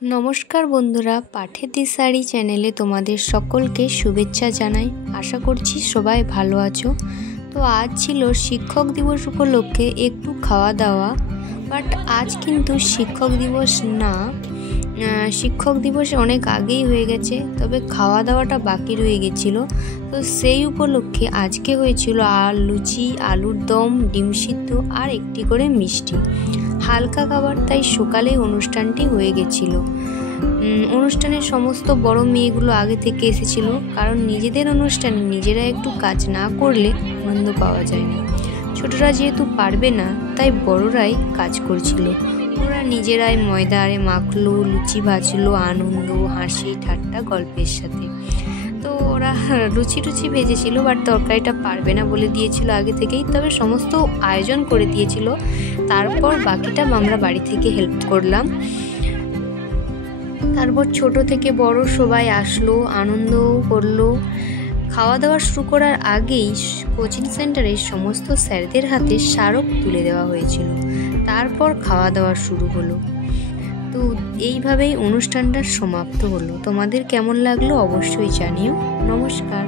नमस्कार बंधुरा पाठेर दिशाड़ी चैनेले तुम्हादेर सकलके शुभेच्छा जानाई। आशा करछि सबाई भालो आछो। तो आज छिलो शिक्षक दिवस उपलक्षे एकटू खावा दावा, बाट आज किन्तु शिक्षक दिवस ना, शिक्षक दिवस अनेक आगेई हये गेछे, तबे खावा दावाटा बाकी रये गेछिलो। तो सेई उपलक्षे आजके हयेछिलो लुचि, आलुर दम, डिम सिद्ध और एकटी करे मिष्टि, हालका खाबार। ताई सकाले अनुष्ठानटी हये गेछिलो। अनुष्ठाने समस्त बड़ मेयेगुलो आगे थेके एसेछिलो, कारण निजेदेर अनुष्ठाने निजेरा एकटू काज ना करले आनंद पाওয়া যায় না। ছোটরা যেহেতু পারবে না তাই বড়রাই কাজ করছিল। ওরা নিজেরাই ময়দা আরে মাখলো, লুচি ভাজলো, আনন্দ হাসি ঠাট্টা গল্পের সাথে। তো ওরা লুচি ভেজেছিল, বাট তরকারিটা পারবে না বলে দিয়েছিল আগে থেকেই, তবে সমস্ত আয়োজন করে দিয়েছিল। তারপর বাকিটা আমরা বাড়ি থেকে হেল্প করলাম। তারপর ছোট থেকে বড় সবাই আসলো, আনন্দও করলো। খাওয়া দাওয়া শুরু করার আগেই কোচিং সেন্টারের সমস্ত স্যারদের হাতে স্মারক তুলে দেওয়া হয়েছিল। তারপর খাওয়া দাওয়া শুরু হলো। তো এইভাবেই অনুষ্ঠানটা সমাপ্ত হলো। তোমাদের কেমন লাগলো অবশ্যই জানিও। নমস্কার।